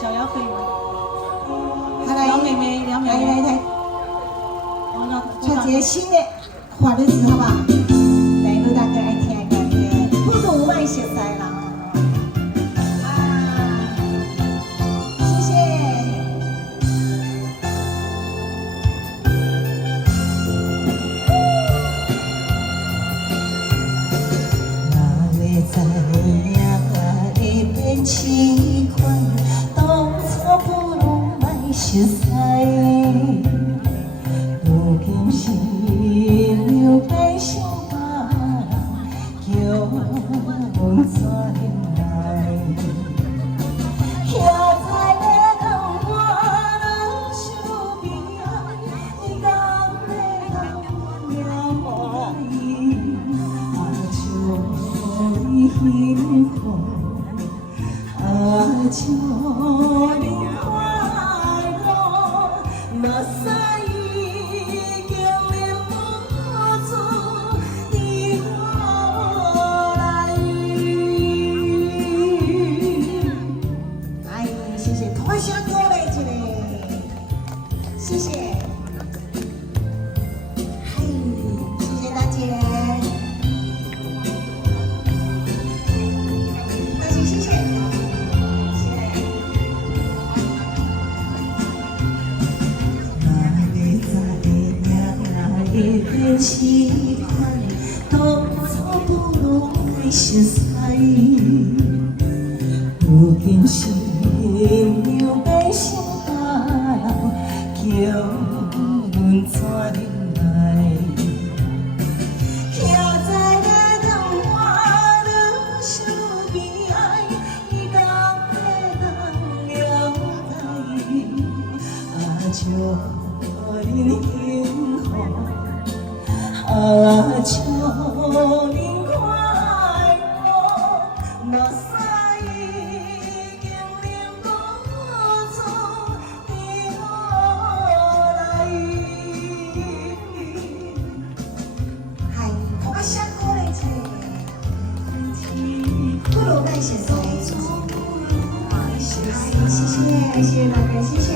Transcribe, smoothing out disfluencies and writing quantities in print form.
小姚可以吗？来，姚妹妹，姚妹妹，来，我让唱一个新的华的词，好不好？来，陆大哥爱听的歌，不如卖熟悉人。啊，谢谢。哪会知影会变痴款？当初不如卖熟悉。如今是留在心别人，叫阮怎来？徛在个窗我拢想悲哀，你敢会当了解？你幸福，祝你快乐，目屎已经流出你何来？哎，谢谢，多谢各位一个，谢谢，嘿，谢谢大姐。谢谢。哪会知影会变痴款？当初不如卖熟悉。如今是留在心别人，叫阮怎来？祝恁幸福，祝恁快乐，目屎已经流出你何来？系，我想过来者，不如卖血水，谢谢大家，谢谢。